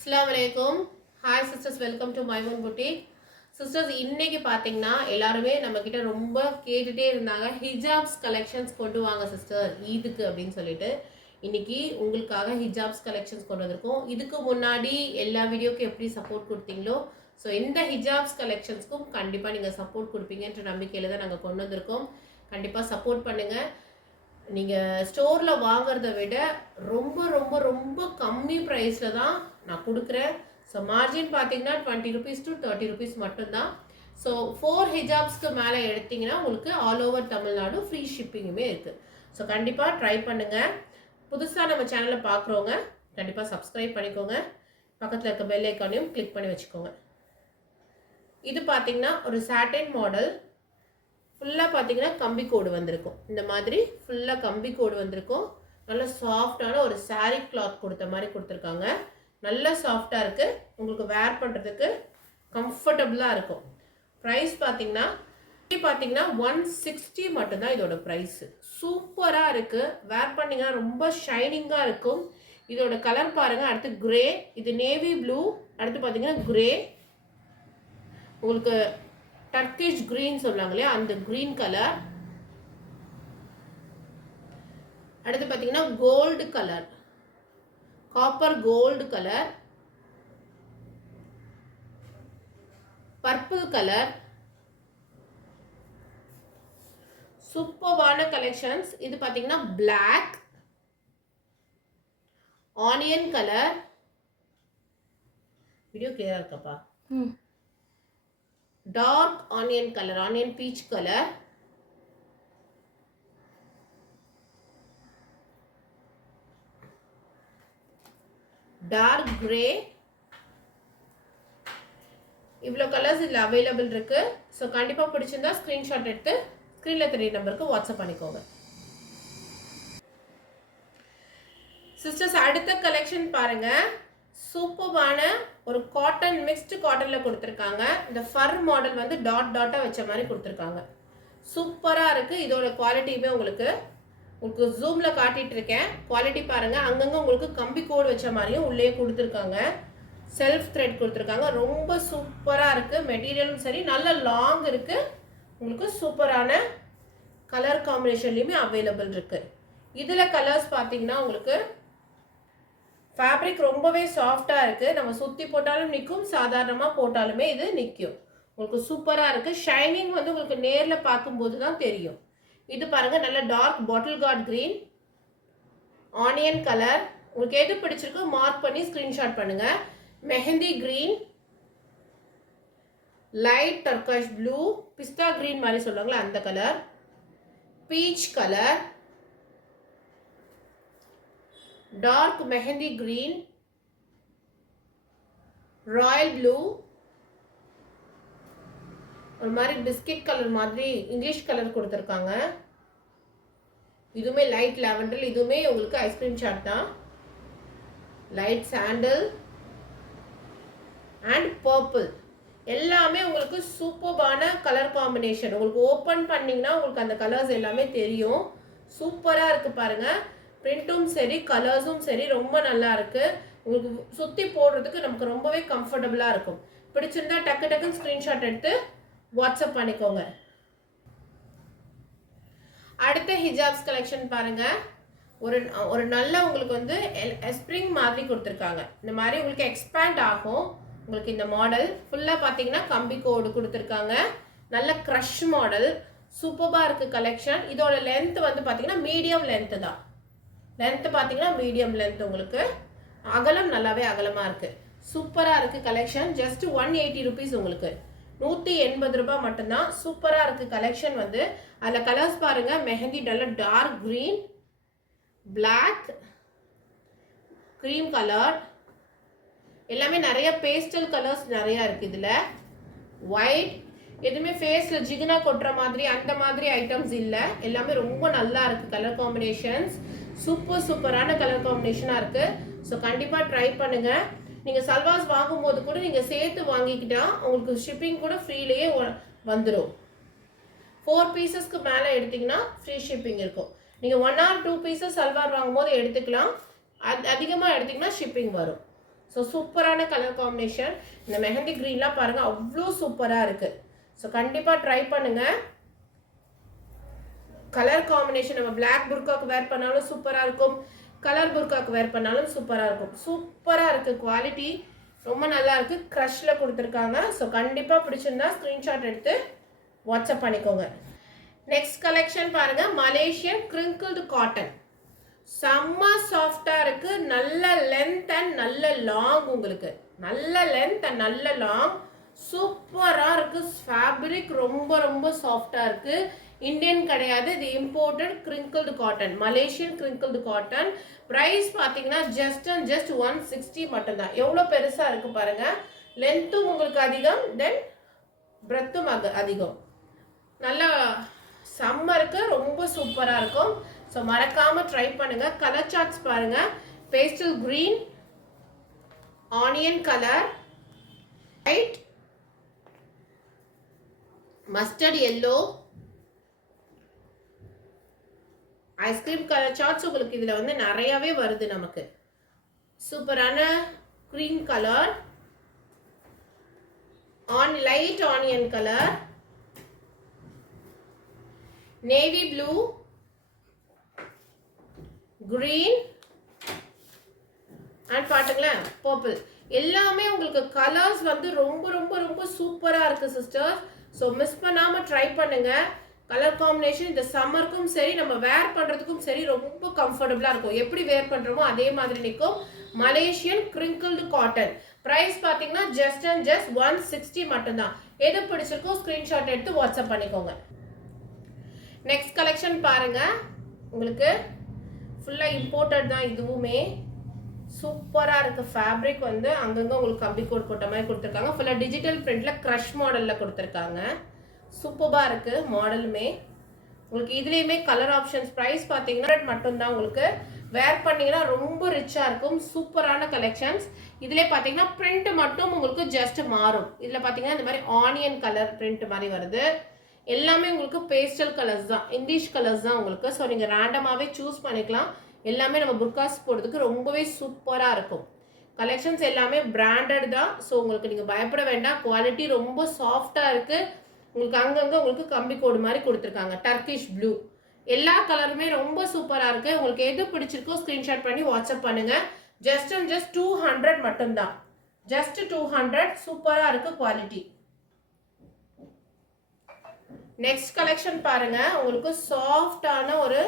Assalamu alaikum. Hi sisters, welcome to my own boutique. Sisters, இன்னைக்கு பாத்தீங்கன்னா எல்லாருமே நம்ம கிட்ட ரொம்ப கேட்டுட்டே இருந்தாங்க ஹிஜாப்ஸ் கலெக்ஷன்ஸ் கொண்டு வாங்க சிஸ்டர் ஈதுக்கு அப்படின்னு சொல்லிட்டு இன்னைக்கு உங்களுக்காக ஹிஜாப்ஸ் கலெக்ஷன்ஸ் கொண்டு வந்திருக்கோம். இதுக்கு முன்னாடி எல்லா வீடியோக்கு எப்படி சப்போர்ட் கொடுத்தீங்களோ ஸோ இந்த ஹிஜாப்ஸ் கலெக்ஷன்ஸ்க்கும் கண்டிப்பாக நீங்கள் சப்போர்ட் கொடுப்பீங்கன்ற நம்பிக்கையில் தான் நாங்கள் கொண்டு வந்திருக்கோம். கண்டிப்பாக சப்போர்ட் பண்ணுங்கள். நீங்கள் ஸ்டோரில் வாங்குறத விட ரொம்ப ரொம்ப ரொம்ப கம்மி ப்ரைஸில் தான் நான் கொடுக்குறேன். ஸோ மார்ஜின் பார்த்தீங்கன்னா 20 rupees to 30 rupees மட்டும்தான். ஸோ 4 ஹிஜாப்ஸ்க்கு மேலே எடுத்திங்கன்னா உங்களுக்கு ஆல் ஓவர் தமிழ்நாடு ஃப்ரீ ஷிப்பிங்குமே இருக்குது. ஸோ கண்டிப்பாக ட்ரை பண்ணுங்கள். புதுசாக நம்ம சேனலை பார்க்குறவங்க கண்டிப்பாக சப்ஸ்கிரைப் பண்ணிக்கோங்க. பக்கத்தில் இருக்க பெல் ஐக்கானையும் கிளிக் பண்ணி வச்சுக்கோங்க. இது பார்த்தீங்கன்னா ஒரு சாட்டின் மாடல், ஃபுல்லாக பார்த்தீங்கன்னா கம்பி கோடு வந்திருக்கும். இந்த மாதிரி ஃபுல்லாக கம்பி கோடு வந்திருக்கும். நல்ல சாஃப்டான ஒரு சாரீ கிளாத் கொடுத்த மாதிரி கொடுத்துருக்காங்க. நல்ல சாஃப்டாக இருக்குது, உங்களுக்கு வேர் பண்ணுறதுக்கு கம்ஃபர்டபுளாக இருக்கும். ப்ரைஸ் பார்த்தீங்கன்னா 160 மட்டும்தான் இதோட ப்ரைஸு. சூப்பராக இருக்குது, வேர் பண்ணிங்கன்னா ரொம்ப ஷைனிங்காக இருக்கும். இதோட கலர் பாருங்கள். அடுத்து கிரே, இது நேவி ப்ளூ, அடுத்து பார்த்தீங்கன்னா கிரே, உங்களுக்கு டர்க்கிஷ் கிரீன் சொல்லுவாங்க இல்லையா அந்த கிரீன் கலர். அடுத்து பார்த்தீங்கன்னா gold colour, copper gold colour, purple colour. சூப்பர்வான கலெக்ஷன்ஸ். இது பார்த்தீங்கன்னா பிளாக், ஆனியன் கலர். வீடியோ கிளியரா இருக்கப்பா? Dark onion colour, onion peach colour, dark grey. இவ்வளோ கலர்ஸ் இதில் அவைலபிள் இருக்கு. ஸோ கண்டிப்பாக பிடிச்சிருந்தா ஸ்க்ரீன்ஷாட் எடுத்து ஸ்க்ரீனில் தெரிய நம்பருக்கு வாட்ஸ்அப் பண்ணிக்கோங்க. சிஸ்டர்ஸ், அடுத்த கலெக்ஷன் பாருங்க. சூப்பர்வான ஒரு காட்டன், மிக்ஸ்டு காட்டனில் கொடுத்துருக்காங்க. இந்த ஃபர் மாடல் வந்து டாட் டாட்டாக வச்ச மாதிரி கொடுத்துருக்காங்க. சூப்பராக இருக்குது. இதோட குவாலிட்டியுமே உங்களுக்கு ஜூமில் காட்டிகிட்டு இருக்கேன். குவாலிட்டி பாருங்கள். அங்கங்கே உங்களுக்கு கம்பி கோடு வச்ச மாதிரியும் உள்ளே கொடுத்துருக்காங்க. செல்ஃப் த்ரெட் கொடுத்துருக்காங்க. ரொம்ப சூப்பராக இருக்குது. மெட்டீரியலும் சரி நல்ல லாங் இருக்குது. உங்களுக்கு சூப்பரான கலர் காம்பினேஷன்லையுமே அவைலபிள் இருக்குது. இதில் கலர்ஸ் பார்த்தீங்கன்னா உங்களுக்கு ஃபேப்ரிக் ரொம்பவே சாஃப்டாக இருக்குது. நம்ம சுற்றி போட்டாலும் நிற்கும், சாதாரணமாக போட்டாலுமே இது நிற்கும். உங்களுக்கு சூப்பராக இருக்குது. ஷைனிங் வந்து உங்களுக்கு நேரில் பார்க்கும்போது தான் தெரியும். இது பாருங்கள், நல்ல dark bottle gourd green, onion colour. உங்களுக்கு எது பிடிச்சிருக்கு மார்க் பண்ணி ஸ்க்ரீன்ஷாட் பண்ணுங்கள். Mehndi green, light turquoise blue, pista green மாதிரி சொல்லுவாங்களா அந்த colour, peach colour, dark mehndi green, royal blue, ஒரு மாதிரி பிஸ்கட் கலர் மாதிரி இங்கிலீஷ் கலர் கொடுத்துருக்காங்க. இதுவுமே லைட் லாவெண்டர், இதுவுமே உங்களுக்கு ஐஸ்கிரீம் சாட் தான். Light sandal and purple. எல்லாமே உங்களுக்கு சூப்பர்பான கலர் காம்பினேஷன். உங்களுக்கு ஓப்பன் பண்ணிங்கன்னா உங்களுக்கு அந்த கலர்ஸ் எல்லாமே தெரியும். சூப்பராக இருக்குது பாருங்கள். பிரிண்ட்டும் சரி கலர்ஸும் சரி ரொம்ப நல்லா இருக்குது. உங்களுக்கு சுற்றி போடுறதுக்கு நமக்கு ரொம்பவே கம்ஃபர்டபுளாக இருக்கும். பிடிச்சிருந்தா டக்கு டக்குன்னு ஸ்க்ரீன்ஷாட் எடுத்து வாட்ஸ்அப் பண்ணிக்கோங்க. அடுத்த ஹிஜாப்ஸ் கலெக்ஷன் பாருங்கள். ஒரு நல்ல உங்களுக்கு வந்து ஸ்ப்ரிங் மாதிரி கொடுத்துருக்காங்க. இந்த மாதிரி உங்களுக்கு எக்ஸ்பேண்ட் ஆகும். உங்களுக்கு இந்த மாடல் ஃபுல்லாக பார்த்தீங்கன்னா கம்பி கோடு கொடுத்துருக்காங்க. நல்ல க்ரஷ் மாடல், சூப்பராக இருக்குது கலெக்ஷன். இதோட லென்த் வந்து பார்த்தீங்கன்னா மீடியம் லென்த்து தான். லென்த்து பார்த்தீங்கன்னா மீடியம் லென்த். உங்களுக்கு அகலம் நல்லாவே அகலமாக இருக்குது. சூப்பராக இருக்குது கலெக்ஷன். ஜஸ்ட் 180 rupees, உங்களுக்கு 180 ரூபாய் மட்டும்தான். சூப்பராக இருக்குது கலெக்ஷன். வந்து அதில் கலர்ஸ் பாருங்கள். மெஹந்தி நல்ல dark green, black, cream colour, எல்லாமே நிறைய பேஸ்டல் கலர்ஸ் நிறையா இருக்குது. இதில் ஒயிட், எதுவுமே ஃபேஸில் ஜிகுனா கொட்டுற மாதிரி அந்த மாதிரி ஐட்டம்ஸ் இல்லை. எல்லாமே ரொம்ப நல்லா இருக்குது கலர் காம்பினேஷன்ஸ். சூப்பரான கலர் காம்பினேஷனாக இருக்குது. ஸோ கண்டிப்பாக ட்ரை பண்ணுங்கள். நீங்கள் சல்வாஸ் வாங்கும்போது கூட நீங்கள் சேர்த்து வாங்கிக்கிட்டா உங்களுக்கு ஷிப்பிங் கூட ஃப்ரீலேயே வந்துடும். 4 பீசஸ்க்கு மேலே எடுத்திங்கன்னா ஃப்ரீ ஷிப்பிங் இருக்கும். நீங்கள் 1 or 2 பீசஸ் சல்வார் வாங்கும்போது எடுத்துக்கலாம். அதிகமாக எடுத்திங்கன்னா ஷிப்பிங் வரும். ஸோ சூப்பரான கலர் காம்பினேஷன். இந்த மெஹந்தி க்ரீன்லாம் பாருங்கள் அவ்வளோ சூப்பராக இருக்குது. ஸோ கண்டிப்பாக ட்ரை பண்ணுங்கள். கலர் காம்பினேஷன் நம்ம பிளாக் புர்காக்கு வேர் பண்ணாலும் சூப்பராக இருக்கும், கலர் புர்காக்கு வேர் பண்ணாலும் சூப்பராக இருக்கும். சூப்பராக இருக்குது, குவாலிட்டி ரொம்ப நல்லா இருக்குது, க்ரஷில் கொடுத்துருக்காங்க. ஸோ கண்டிப்பாக பிடிச்சிருந்தா ஸ்க்ரீன்ஷாட் எடுத்து வாட்ஸ்அப் பண்ணிக்கோங்க. நெக்ஸ்ட் கலெக்ஷன் பாருங்கள், மலேசியன் கிரிங்கிள்டு காட்டன். செம்ம சாஃப்டாக இருக்குது, நல்ல லென்த் அண்ட் நல்ல லாங். உங்களுக்கு நல்ல லென்த் அண்ட் நல்ல லாங், சூப்பராக இருக்குது. ஃபேப்ரிக் ரொம்ப ரொம்ப சாஃப்டாக இருக்குது. இந்தியன் கிடையாது, இது imported crinkled cotton, Malaysian crinkled cotton. Price பார்த்தீங்கன்னா ஜஸ்ட் 160 மட்டும்தான். எவ்வளோ பெருசாக இருக்குது பாருங்கள். லென்த்தும் உங்களுக்கு அதிகம், தென் பிரெத்தும் அதிகம். நல்லா செம்ம இருக்குது, ரொம்ப சூப்பராக இருக்கும். ஸோ மறக்காமல் ட்ரை பண்ணுங்கள். கலர் சார்ட்ஸ் பாருங்கள், pastel green, onion colour, white, mustard yellow, ice cream colour charts உங்களுக்கு இதில் வந்து நிறையாவே வருது நமக்கு. சூப்பரான cream colour, light onion colour, navy blue, green and பாட்டுங்களேன் பர்பிள். எல்லாமே உங்களுக்கு கலர்ஸ் வந்து ரொம்ப ரொம்ப ரொம்ப சூப்பராக இருக்குது சிஸ்டர்ஸ். ஸோ மிஸ் பண்ணாமல் ட்ரை பண்ணுங்கள். கலர் காம்பினேஷன் இந்த சம்மருக்கும் சரி, நம்ம வேர் பண்ணுறதுக்கும் சரி ரொம்ப கம்ஃபர்டபுளாக இருக்கும். எப்படி வேர் பண்ணுறோமோ அதே மாதிரி நிற்கும். Malaysian crinkled cotton. ப்ரைஸ் பார்த்தீங்கன்னா ஜஸ்ட் 160 மட்டும்தான். எது பிடிச்சிருக்கோ ஸ்க்ரீன்ஷாட் எடுத்து வாட்ஸ்அப் பண்ணிக்கோங்க. நெக்ஸ்ட் கலெக்ஷன் பாருங்கள், உங்களுக்கு ஃபுல்லாக இம்போர்ட்டட் தான். இதுவுமே சூப்பராக இருக்குது. ஃபேப்ரிக் வந்து அங்கங்கே உங்களுக்கு கம்பி கோட் போட்ட மாதிரி கொடுத்துருக்காங்க. ஃபுல்லாக டிஜிட்டல் பிரிண்டில் க்ரஷ் மாடலில் கொடுத்துருக்காங்க. சூப்பராக இருக்குது மாடலுமே. உங்களுக்கு இதுலேயுமே கலர் ஆப்ஷன்ஸ். ப்ரைஸ் பார்த்தீங்கன்னா மட்டும்தான். உங்களுக்கு வேர் பண்ணிங்கன்னா ரொம்ப ரிச்சாக இருக்கும். சூப்பரான கலெக்ஷன்ஸ். இதிலே பார்த்தீங்கன்னா பிரிண்ட் மட்டும் உங்களுக்கு ஜஸ்ட் மாறும். இதில் பார்த்தீங்கன்னா இந்த மாதிரி ஆனியன் கலர் பிரிண்ட் மாதிரி வருது. எல்லாமே உங்களுக்கு பேஸ்டல் கலர்ஸ் தான், இங்கிலீஷ் கலர்ஸ் தான் உங்களுக்கு. ஸோ நீங்கள் ரேண்டமாகவே சூஸ் பண்ணிக்கலாம். எல்லாமே நம்ம புர்காஸ் போடுறதுக்கு ரொம்பவே சூப்பராக இருக்கும். கலெக்ஷன்ஸ் எல்லாமே பிராண்டட் தான். ஸோ உங்களுக்கு நீங்கள் பயப்பட வேண்டாம். குவாலிட்டி ரொம்ப சாஃப்டாக இருக்குது. உங்களுக்கு அங்கங்கே உங்களுக்கு கம்பி கோடு மாதிரி கொடுத்துருக்காங்க. டர்க்கிஷ் ப்ளூ, எல்லா கலருமே ரொம்ப சூப்பராக இருக்குது. உங்களுக்கு எது பிடிச்சிருக்கோ ஸ்க்ரீன்ஷாட் பண்ணி வாட்ஸ்அப் பண்ணுங்கள். ஜஸ்ட் 200 மட்டும்தான். ஜஸ்ட் 200. சூப்பராக இருக்குது குவாலிட்டி. நெக்ஸ்ட் கலெக்ஷன் பாருங்க, உங்களுக்கு சாஃப்டான ஒரு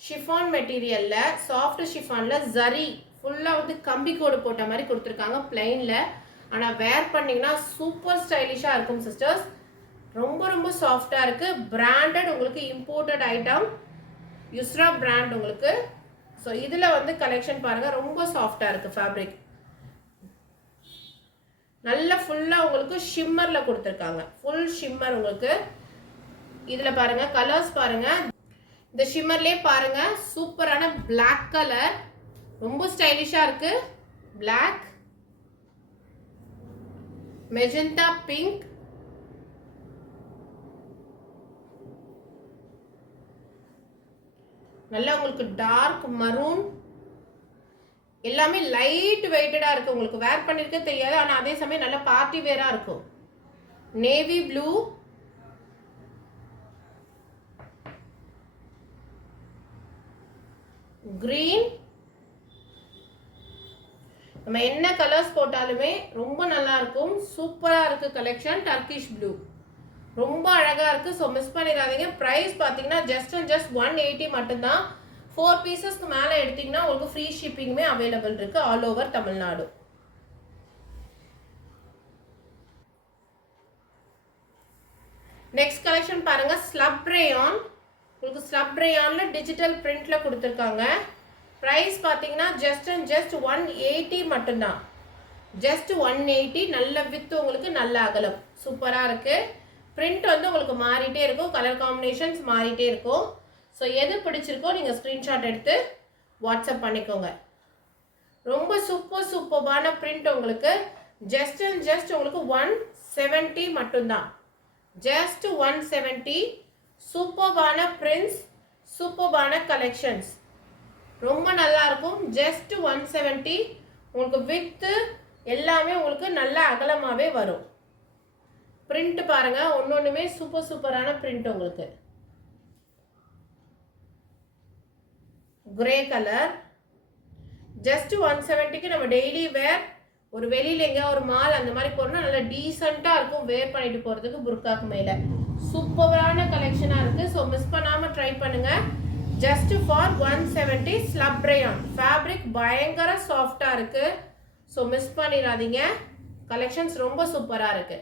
ஷிஃபான் மெட்டீரியல்ல, சாஃப்ட் ஷிஃபான்ல ஜரி ஃபுல்லா வந்து கம்பி கோடு போட்ட மாதிரி கொடுத்துருக்காங்க பிளைன்ல. ஆனால் வேர் பண்ணிங்கன்னா சூப்பர் ஸ்டைலிஷாக இருக்கும் சிஸ்டர்ஸ். ரொம்ப ரொம்ப சாஃப்டாக இருக்குது. பிராண்டட், உங்களுக்கு இம்போர்ட்டட் ஐட்டம், யுஸ்ரா பிராண்ட் உங்களுக்கு. ஸோ இதில் வந்து கலெக்ஷன் பாருங்கள், ரொம்ப சாஃப்டாக இருக்குது ஃபேப்ரிக். நல்ல ஃபுல்லாக உங்களுக்கு ஷிம்மரில் கொடுத்துருக்காங்க. ஃபுல் ஷிம்மர் உங்களுக்கு. இதில் பாருங்கள் கலர்ஸ் பாருங்கள். இந்த ஷிம்மர்லேயே பாருங்கள் சூப்பரான பிளாக் கலர், ரொம்ப ஸ்டைலிஷாக இருக்குது. பிளாக், மெஜந்தா பிங்க், நல்லா உங்களுக்கு டார்க் மரூன், எல்லாமே லைட் வெயிட்டடாக இருக்குது. உங்களுக்கு வேர் பண்ணியிருக்க தெரியாது, ஆனால் அதே சமயம் நல்லா பார்ட்டி வேராக இருக்கும். நேவி ப்ளூ, கிரீன், நம்ம என்ன கலர்ஸ் போட்டாலுமே ரொம்ப நல்லா இருக்கும். சூப்பராக இருக்குது கலெக்ஷன். டர்க்கிஷ் ப்ளூ ரொம்ப அழகாக இருக்குது. ஸோ மிஸ் பண்ணிடாதீங்க. ப்ரைஸ் பார்த்தீங்கன்னா ஜஸ்ட் 180 மட்டும்தான். 4 பீசஸ்க்கு மேலே எடுத்தீங்கன்னா உங்களுக்கு ஃப்ரீ ஷிப்பிங்குமே அவைலபிள் இருக்குது all over Tamil Nadu. Next collection பாருங்கள், ஸ்லப் ரேயான். உங்களுக்கு ஸ்லப் ரேயானில் டிஜிட்டல் பிரிண்டில் கொடுத்துருக்காங்க. ப்ரைஸ் பார்த்தீங்கன்னா ஜஸ்ட் 180 மட்டும்தான். ஜஸ்ட் 180. நல்ல வித், உங்களுக்கு நல்ல அகலம், சூப்பராக இருக்குது. பிரிண்ட் வந்து உங்களுக்கு மாறிட்டே இருக்கும், கலர் காம்பினேஷன்ஸ் மாறிட்டே இருக்கும். ஸோ எது பிடிச்சிருக்கோ நீங்கள் ஸ்க்ரீன்ஷாட் எடுத்து வாட்ஸ்அப் பண்ணிக்கோங்க. ரொம்ப சூப்பர்பான பிரிண்ட் உங்களுக்கு. ஜஸ்ட் உங்களுக்கு 170 மட்டும்தான். ஜஸ்ட் 170. சூப்பர்பான பிரிண்ட்ஸ், சூப்பர்பான கலெக்ஷன்ஸ், ரொம்ப நல்லா இருக்கும். ஜஸ்ட் 170. உங்களுக்கு வித்து எல்லாமே உங்களுக்கு நல்ல அகலமாகவே வரும். பிரிண்ட் பாருங்க, ஒன்னொன்றுமே சூப்பர் சூப்பரான பிரிண்ட். உங்களுக்கு கிரே கலர், ஜஸ்ட் 170க்கு நம்ம டெய்லி வேர், ஒரு வெளியில எங்க ஒரு மால் அந்த மாதிரி போறோம்னா நல்லா டீசெண்டா இருக்கும் வேர் பண்ணிட்டு போறதுக்கு. புர்காக்கு மேல சூப்பரான கலெக்ஷனா இருக்கு. ஸோ மிஸ் பண்ணாம ட்ரை பண்ணுங்க. Just for 170 slub rayon fabric, பயங்கர சாஃப்டா இருக்கு. ஸோ மிஸ் பண்ணிடாதீங்க. கலெக்ஷன்ஸ் ரொம்ப சூப்பரா இருக்கு.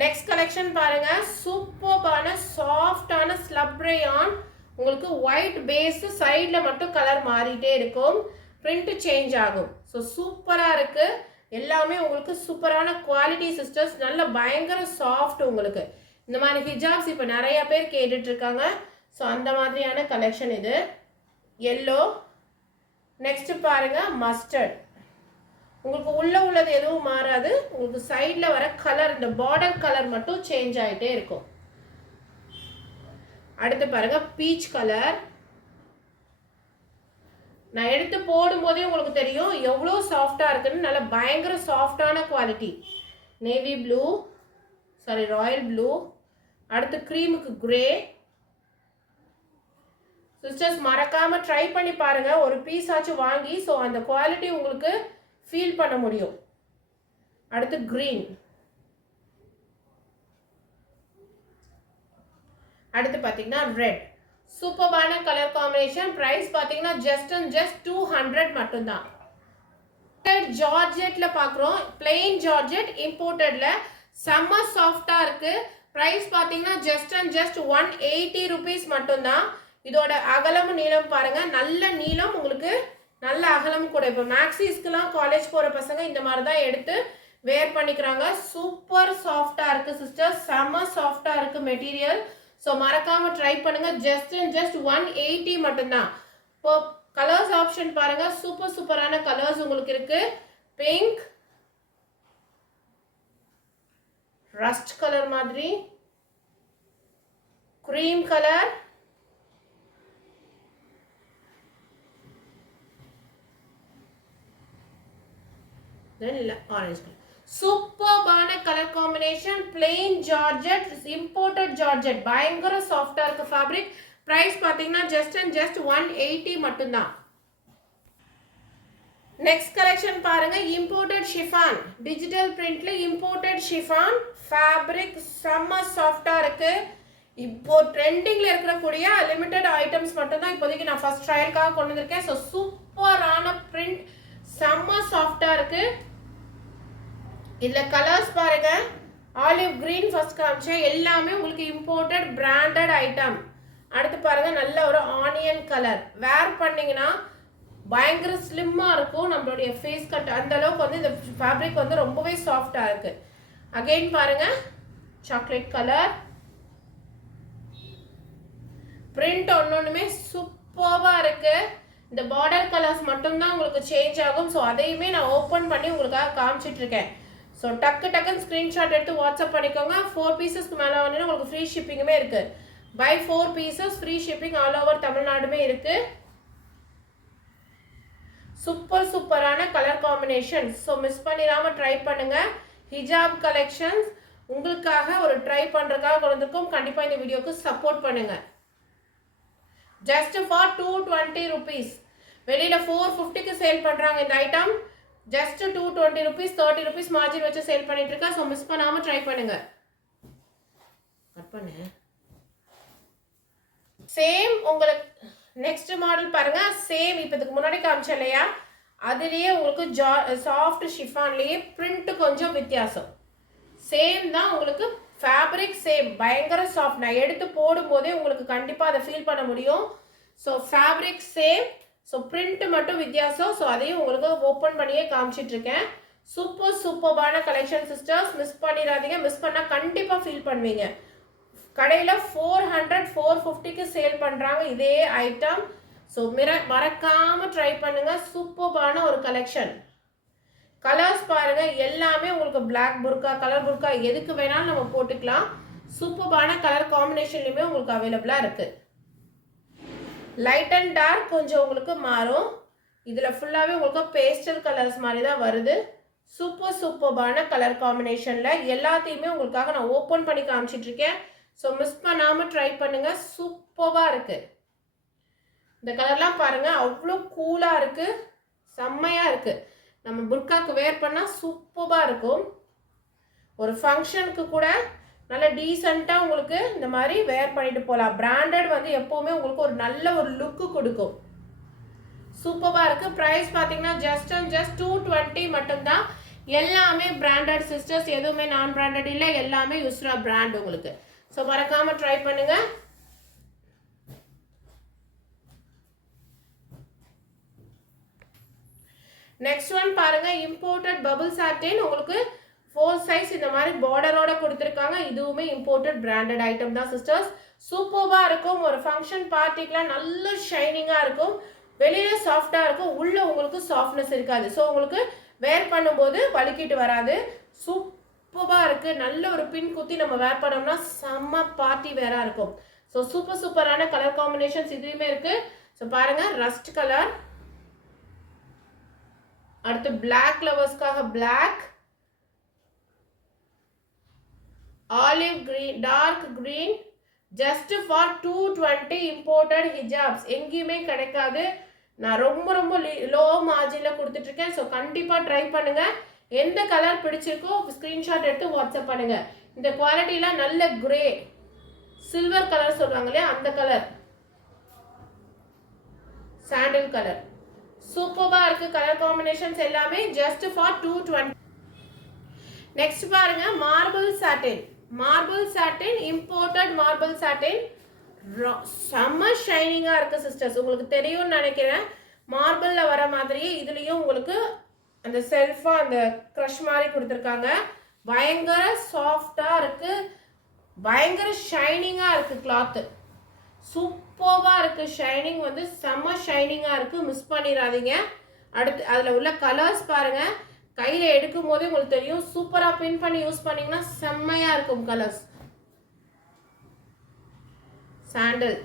நெக்ஸ்ட் கலெக்ஷன் பாருங்க, சூப்பரான சாஃப்டான ஸ்லப் ரயான். உங்களுக்கு ஒயிட் பேஸ், சைட்ல மட்டும் கலர் மாறிட்டே இருக்கும், பிரிண்ட் சேஞ்ச் ஆகும். ஸோ சூப்பரா இருக்கு. எல்லாமே உங்களுக்கு சூப்பரான குவாலிட்டி சிஸ்டர்ஸ். நல்ல பயங்கர சாஃப்ட். உங்களுக்கு இந்த மாதிரி ஹிஜாப்ஸ் இப்போ நிறைய பேர் கேட்டுட்டு இருக்காங்க. ஸோ அந்த மாதிரியான கலெக்ஷன் இது. எல்லோ, நெக்ஸ்ட் பாருங்க மஸ்டர்ட். உங்களுக்கு உள்ள உள்ளது எதுவும் மாறாது. உங்களுக்கு சைட்ல வர கலர், இந்த பார்டர் கலர் மட்டும் சேஞ்ச் ஆகிட்டே இருக்கும். அடுத்து பாருங்க பீச் கலர். நான் எடுத்து போடும்போதே உங்களுக்கு தெரியும் எவ்வளோ சாஃப்டா இருக்குன்னு. நல்ல பயங்கர சாஃப்டான quality. Navy blue, sorry Royal blue. அடுத்து க்ரீமுக்கு கிரே. சிஸ்டர்ஸ் மறக்காம ட்ரை பண்ணி பாருங்க, ஒரு பீஸ் ஆச்சு வாங்கி. ஸோ அந்த குவாலிட்டி உங்களுக்கு ஃபீல் பண்ண முடியும். அடுத்து கிரீன். அடுத்து பார்த்தீங்கன்னா ரெட். சூப்பரான கலர் காம்பினேஷன். பிரைஸ் பார்த்தீங்கன்னா ஜஸ்ட் 200 மட்டும்தான். ஜார்ஜெட்ல பார்க்குறோம், பிளெயின் ஜார்ஜெட் இம்போர்ட்டட்ல செம்ம சாஃப்டா இருக்கு. பிரைஸ் பார்த்தீங்கன்னா ஜஸ்ட் 180 rupees மட்டும்தான். இதோட அகலம் நீளம் பாருங்க, நல்ல நீளம், உங்களுக்கு நல்ல அகலம் கூட. இப்போ மேக்ஸிஸ்க்குலாம் காலேஜ் போகிற பசங்க இந்த மாதிரி தான் எடுத்து வேர் பண்ணிக்கிறாங்க. சூப்பர் சாஃப்டா இருக்கு சிஸ்டர், செம்ம சாஃப்டா இருக்கு மெட்டீரியல். ஸோ மறக்காம ட்ரை பண்ணுங்க. ஜஸ்ட் 180 மட்டும்தான். இப்போ கலர்ஸ் ஆப்ஷன் பாருங்க, சூப்பரான கலர்ஸ் உங்களுக்கு இருக்கு. பிங்க், ரஸ்ட் கலர் மாதிரி, கிரீம் கலர், ஆரஞ்சு கலர். சூப்பரான colour combination. Plain georgette, imported georgette, பயங்கர சாஃப்டா இருக்கு ஃபேப்ரிக். பிரைஸ் பாத்தீங்கன்னா ஜஸ்ட் 180 மட்டும்தான். நெக்ஸ்ட் கலெக்ஷன் பாருங்க, இம்போர்ட்டட் ஷிஃபான், டிஜிட்டல் பிரிண்ட்ல இம்போர்ட்டட் ஷிஃபான் ஃபேப்ரிக். செம்ம சாஃப்டா இருக்கு. இப்போ ட்ரெண்டிங்ல இருக்கக்கூடிய லிமிடெட் ஐட்டம்ஸ் மட்டும் தான் இப்போதைக்கு நான் ஃபர்ஸ்ட் ட்ரையலுக்காக கொண்டு வந்திருக்கேன். ஸோ சூப்பரான பிரிண்ட், செம்ம சாஃப்டா இருக்கு. இதுல கலர்ஸ் பாருங்க, ஆலிவ் கிரீன் ஃபர்ஸ்ட் காமிச்சேன், எல்லாமே உங்களுக்கு இம்போர்ட்டட் பிராண்டட் ஐட்டம். அடுத்து பாருங்க நல்ல ஒரு ஆனியன் கலர். வேர் பண்ணீங்கன்னா பயங்கர ஸ்லிம்மா இருக்கும் நம்மளுடைய ஃபேஸ் கட். அந்த அளவுக்கு வந்து இந்த ஃபேப்ரிக் வந்து ரொம்பவே சாஃப்டா இருக்கு. அகைன் பாருங்க சாக்லேட் கலர். பிரிண்ட் ஒன்னொன்னுமே சூப்பர்வா இருக்கு. இந்த பார்டர் கலர்ஸ் மட்டும்தான் உங்களுக்கு சேஞ்ச் ஆகும். ஸோ அதையுமே நான் ஓப்பன் பண்ணி உங்களுக்காக காமிச்சிட்டு இருக்கேன். ஸோ டக்குன்னு ஸ்க்ரீன்ஷாட் எடுத்து வாட்ஸ்அப் பண்ணிக்கோங்க. 4 பீசஸ்க்கு மேலே வந்து உங்களுக்கு ஃப்ரீ ஷிப்பிங்குமே இருக்கு. By 4 pieces free shipping all over தமிழ்நாடுமே இருக்கு. சூப்பரான கலர் காம்பினேஷன். ஸோ மிஸ் பண்ணிடாம ட்ரை பண்ணுங்க. ஹிஜாப் கலெக்ஷன்ஸ் உங்களுக்காக ஒரு ட்ரை பண்றதுக்காக கொண்டு வந்திருக்கோம். கண்டிப்பா இந்த வீடியோக்கு சப்போர்ட் பண்ணுங்க. Just for 220 rupees. வெளியில 450க்கு சேல் பண்றாங்க இந்த item. Just 220 rupees, 30 rupees margin வச்சு சேல் பண்ணிட்டு இருக்கா. ஸோ மிஸ் பண்ணாம ட்ரை பண்ணுங்க. கட் பண்ணு. சேம் உங்களுக்கு நெக்ஸ்ட் மாடல் பாருங்க. சேம் இப்போ இதுக்கு முன்னாடி காமிச்சேன் இல்லையா, அதுலயே உங்களுக்கு சாஃப்ட் ஷிஃபான்லயே பிரிண்ட் கொஞ்சம் வித்தியாசம். சேம் தான் உங்களுக்கு ஃபேப்ரிக், சேம் பயங்கர சாஃப்ட். நான் எடுத்து போடும்போதே உங்களுக்கு கண்டிப்பா அதை ஃபீல் பண்ண முடியும். So fabric same, so print மட்டும் வித்தியாசம். ஸோ அதையும் உங்களுக்கு ஓப்பன் பண்ணியே காமிச்சிட்டு இருக்கேன். சூப்பரான கலெக்ஷன் சிஸ்டர்ஸ், மிஸ் பண்ணிடாதீங்க. மிஸ் பண்ணால் கண்டிப்பாக ஃபீல் பண்ணுவீங்க. கடையில் 400-450க்கு சேல் பண்ணுறாங்க இதே ஐட்டம். ஸோ மறக்காமல் ட்ரை பண்ணுங்க. சூப்பரான ஒரு கலெக்ஷன். கலர்ஸ் பாருங்க, எல்லாமே உங்களுக்கு பிளாக் புர்கா, கலர் புர்கா, எதுக்கு வேணாலும் நம்ம போட்டுக்கலாம். சூப்பரான கலர் காம்பினேஷன்லையுமே உங்களுக்கு அவைலபிளாக இருக்குது. லைட் அண்ட் டார்க் கொஞ்சம் உங்களுக்கு மாறும். இதில் ஃபுல்லாகவே உங்களுக்கு பேஸ்டல் கலர்ஸ் மாதிரி தான் வருது. சூப்பர்பான கலர் காம்பினேஷனில் எல்லாத்தையுமே உங்களுக்காக நான் ஓப்பன் பண்ணி காமிச்சிட்ருக்கேன். ஸோ மிஸ் பண்ணாமல் ட்ரை பண்ணுங்கள். சூப்பராக இருக்குது. இந்த கலர்லாம் பாருங்கள், அவ்வளோ கூலாக இருக்குது, செம்மையாக இருக்குது. நம்ம புர்காக்கு வேர் பண்ணால் சூப்பராக இருக்கும். ஒரு ஃபங்க்ஷனுக்கு கூட நல்ல டீசெண்டாக உங்களுக்கு இந்த மாதிரி வேர் பண்ணிட்டு போகலாம். பிராண்டட் வந்து எப்போவுமே உங்களுக்கு ஒரு நல்ல ஒரு லுக்கு கொடுக்கும். சூப்பராக இருக்குது. ப்ரைஸ் பார்த்தீங்கன்னா ஜஸ்ட் 220 மட்டும்தான். எல்லாமே பிராண்டட் சிஸ்டர்ஸ், எதுவுமே நான் பிராண்டட் இல்லை, எல்லாமே யுஸ்ரா பிராண்ட் உங்களுக்கு. ஸோ மறக்காமல் ட்ரை பண்ணுங்கள். நெக்ஸ்ட் ஒன் பாருங்கள், இம்போர்ட்டட் பபிள் சாட்டின். உங்களுக்கு 4 சைஸ் இந்த மாதிரி பார்டரோட கொடுத்துருக்காங்க. இதுவுமே இம்போர்ட்டட் பிராண்டட் ஐட்டம் தான் சிஸ்டர்ஸ். சூப்பராக இருக்கும். ஒரு ஃபங்க்ஷன் பார்ட்டிக்கெலாம் நல்ல ஷைனிங்காக இருக்கும். வெளியில் சாஃப்டாக இருக்கும், உள்ளே உங்களுக்கு சாஃப்ட்னஸ் இருக்காது. ஸோ உங்களுக்கு வேர் பண்ணும்போது வலிக்கிட்டு வராது. சூப்பராக இருக்குது. நல்ல ஒரு பின் குத்தி நம்ம வேர் பண்ணோம்னா செம்ம பார்ட்டி வேராக இருக்கும். ஸோ சூப்பரான கலர் காம்பினேஷன்ஸ் இதுவுமே இருக்குது. ஸோ பாருங்கள், ரஸ்ட் கலர், அடுத்து பிளாக் லவர்ஸ்க்காக black, olive green, dark green, just for 220 imported hijabs. எங்கேயுமே கிடைக்காது. நான் ரொம்ப லோ மார்ஜினில் கொடுத்துட்ருக்கேன். ஸோ கண்டிப்பாக ட்ரை பண்ணுங்கள். எந்த கலர் பிடிச்சிருக்கோ ஸ்க்ரீன்ஷாட் எடுத்து வாட்ஸ்அப் பண்ணுங்கள். இந்த குவாலிட்டியில் நல்ல கிரே சில்வர் கலர் சொல்லுவாங்க இல்லையா, அந்த கலர், சாண்டில் கலர், சூப்பராக இருக்குது. கலர் காம்பினேஷன்ஸ் எல்லாமே ஜஸ்ட் ஃபார் 220. நெக்ஸ்ட் பாருங்க, மார்பிள் சாட்டின். மார்பிள் சாட்டின், இம்போர்ட்டட் மார்பிள் சாட்டின், செம்ம ஷைனிங்காக இருக்குது சிஸ்டர்ஸ். உங்களுக்கு தெரியும்னு நினைக்கிறேன். மார்பிளில் வர மாதிரியே இதுலேயும் உங்களுக்கு அந்த செல்ஃபாக அந்த க்ரஷ் மாதிரி கொடுத்துருக்காங்க. பயங்கர சாஃப்டாக இருக்குது, பயங்கர ஷைனிங்காக இருக்குது. கிளாத்து சூப்பராக இருக்குது. ஷைனிங் வந்து செம்ம ஷைனிங்காக இருக்குது. மிஸ் பண்ணிடாதீங்க. அடுத்து அதில் உள்ள கலர்ஸ் பாருங்கள். கையில் எடுக்கும் போதே உங்களுக்கு தெரியும். சூப்பராக பின் பண்ணி யூஸ் பண்ணிங்கன்னா செம்மையாக இருக்கும் கலர்ஸ். சாண்டல்,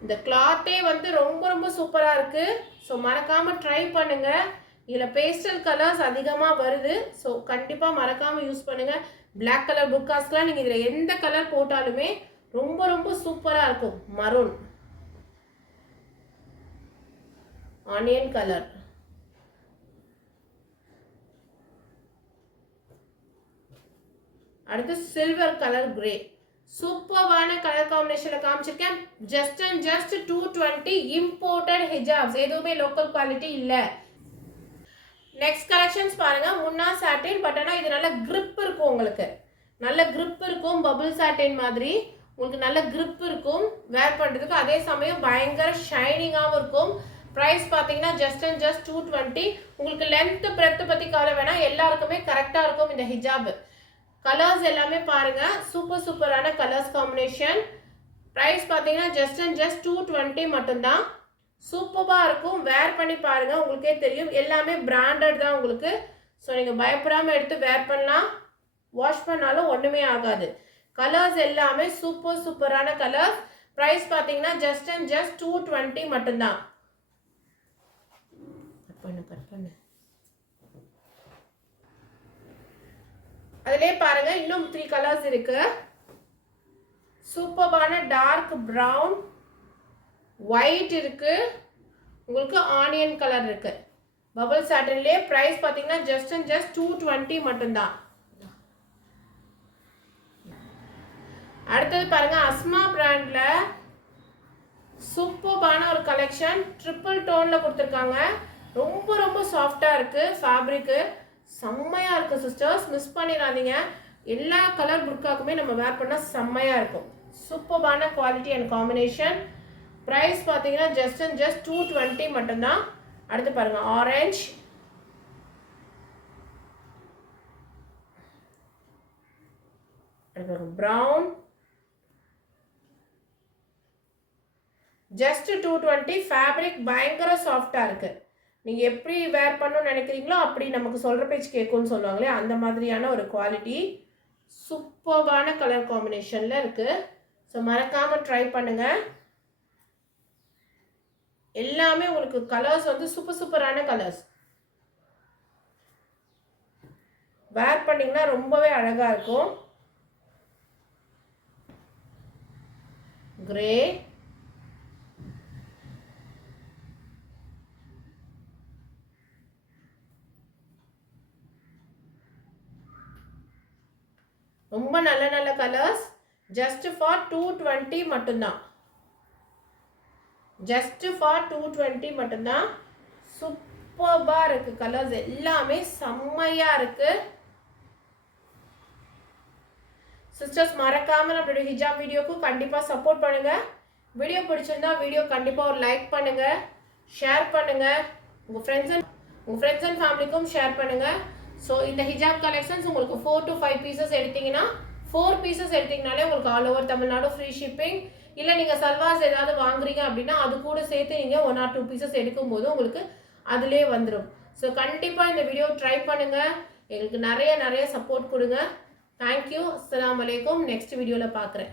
இந்த கிளாத்தே வந்து ரொம்ப சூப்பராக இருக்குது. ஸோ மறக்காமல் ட்ரை பண்ணுங்கள். இதில் பேஸ்டல் கலர்ஸ் அதிகமாக வருது. ஸோ கண்டிப்பாக மறக்காமல் யூஸ் பண்ணுங்கள். பிளாக் கலர் புர்காஸ்லாம் நீங்கள் இதில் எந்த கலர் போட்டாலுமே ரொம்ப சூப்பராக இருக்கும். மரூன், ஆனியன் கலர், அடுத்து சில்வர் கலர் கிரே. சூப்பரான கலர் காம்பினேஷனில் காமிச்சிருக்கேன். ஜஸ்ட் 220 இம்போர்ட்டட் ஹிஜாப்ஸ், எதுவுமே லோக்கல் குவாலிட்டி இல்லை. நெக்ஸ்ட் கலெக்ஷன்ஸ் பாருங்க, முன்னா சாட்டின். பட் ஆனால் இது நல்ல கிரிப் இருக்கும். உங்களுக்கு நல்ல கிரிப் இருக்கும். பபிள் சாட்டின் மாதிரி உங்களுக்கு நல்ல கிரிப் இருக்கும் வேர் பண்ணுறதுக்கு. அதே சமயம் பயங்கர ஷைனிங்காகவும் இருக்கும். ப்ரைஸ் பார்த்தீங்கன்னா ஜஸ்ட் 220. உங்களுக்கு லென்த் பிரெத் பற்றி கவலை வேணாம், எல்லாருக்குமே கரெக்டாக இருக்கும் இந்த ஹிஜாப். கலர்ஸ் எல்லாமே பாருங்க, சூப்பரான கலர்ஸ் காம்பினேஷன். ப்ரைஸ் பார்த்தீங்கன்னா ஜஸ்ட் 220 மட்டும்தான். சூப்பராக இருக்கும். வேர் பண்ணி பாருங்கள், உங்களுக்கே தெரியும். எல்லாமே பிராண்டட் தான் உங்களுக்கு. ஸோ நீங்கள் பயப்படாமல் எடுத்து வேர் பண்ணலாம். வாஷ் பண்ணாலும் ஒன்றுமே ஆகாது. கலர்ஸ் எல்லாமே சூப்பரான கலர்ஸ். ப்ரைஸ் பார்த்தீங்கன்னா ஜஸ்ட் 220 மட்டும்தான். கட் பண்ணு. அதிலே பாருங்க, இன்னும் 3 கலர்ஸ் இருக்கு. சூப்பரான டார்க் ப்ரௌன், ஒயிட் இருக்கு, உங்களுக்கு ஆனியன் கலர் இருக்கு. பபிள் சாட்டின்லேயே. ப்ரைஸ் பார்த்தீங்கன்னா ஜஸ்ட் 220 மட்டும்தான். அடுத்தது பாருங்க, அஸ்மா பிராண்ட்ல சூப்பரான ஒரு கலெக்ஷன். ட்ரிபிள் டோன்ல கொடுத்துருக்காங்க. ரொம்ப சாஃப்டாக இருக்கு. ஃபேப்ரிக்கு செம்மையாக இருக்குது சிஸ்டர்ஸ். மிஸ் பண்ணிடாதீங்க. எல்லா கலர் புர்காக்குமே நம்ம வேர் பண்ணால் செம்மையாக இருக்கும். சூப்பரான குவாலிட்டி அண்ட் காம்பினேஷன். ப்ரைஸ் பார்த்தீங்கன்னா ஜஸ்ட் 220 மட்டும்தான். அடுத்து பாருங்க, ஆரஞ்ச், ப்ரௌன், ஜஸ்ட் 220. ஃபேப்ரிக் பயங்கர சாஃப்டாக இருக்குது. நீங்கள் எப்படி வேர் பண்ணணும்னு நினைக்கிறீங்களோ அப்படி நமக்கு சொல்கிற பேச்சு கேட்கும்னு சொல்லுவாங்களே, அந்த மாதிரியான ஒரு குவாலிட்டி. சூப்பரான கலர் காம்பினேஷனில் இருக்குது. ஸோ மறக்காமல் ட்ரை பண்ணுங்கள். எல்லாமே உங்களுக்கு கலர்ஸ் வந்து சூப்பரான கலர்ஸ். வேர் பண்ணிங்கன்னா ரொம்பவே அழகாக இருக்கும். கிரே, ரொம்ப நல்ல கலர்ஸ். ஜஸ்ட் ஃபார் 220 மட்டும்தான். ஜஸ்ட் ஃபார் 220 மட்டும்தான். சூப்பர்பா இருக்கு. கலர்ஸ் எல்லாமே செம்மையா இருக்கு. சிஸ்டர்ஸ் மறக்காம நம்மளுடைய ஹிஜாப் வீடியோக்கு கண்டிப்பா சப்போர்ட் பண்ணுங்க. வீடியோ பிடிச்சிருந்தா வீடியோ கண்டிப்பா ஒரு லைக் பண்ணுங்க, ஷேர் பண்ணுங்க, உங்க ஃப்ரெண்ட்ஸ் அண்ட் ஃபேமிலிக்கும் ஷேர் பண்ணுங்க. ஸோ இந்த ஹிஜாப் கலெக்ஷன்ஸ் உங்களுக்கு 4 to 5 பீசஸ் எடுத்தீங்கன்னா 4 பீசஸ் எடுத்தீங்கனாலே உங்களுக்கு all over Tamil Nadu free shipping. இல்லை நீங்கள் சல்வாஸ் ஏதாவது வாங்குறீங்க அப்படின்னா அது கூட சேர்த்து நீங்கள் 1 or 2 பீசஸ் எடுக்கும்போது உங்களுக்கு அதுலேயே வந்துடும். ஸோ கண்டிப்பாக இந்த வீடியோ ட்ரை பண்ணுங்க. எங்களுக்கு நிறைய சப்போர்ட் கொடுங்க. தேங்க்யூ. அஸ்ஸலாமு அலைக்கும். நெக்ஸ்ட் வீடியோவில் பார்க்குறேன்.